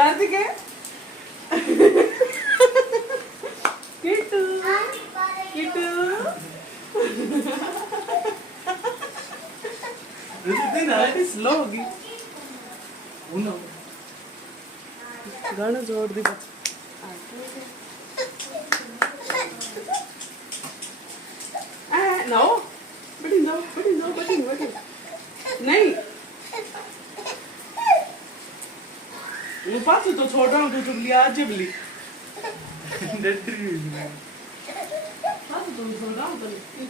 कार्तिक है किट्टू किट्टू इतनी स्लो होगी गाना जोड़ दी नो बड़ी नो बड़ी नो बड़ी बड़ी नहीं वो पास तो छोड़ रहा हूँ तो चुगली आज जबली डर रही हूँ पास तो छोड़ रहा हूँ तो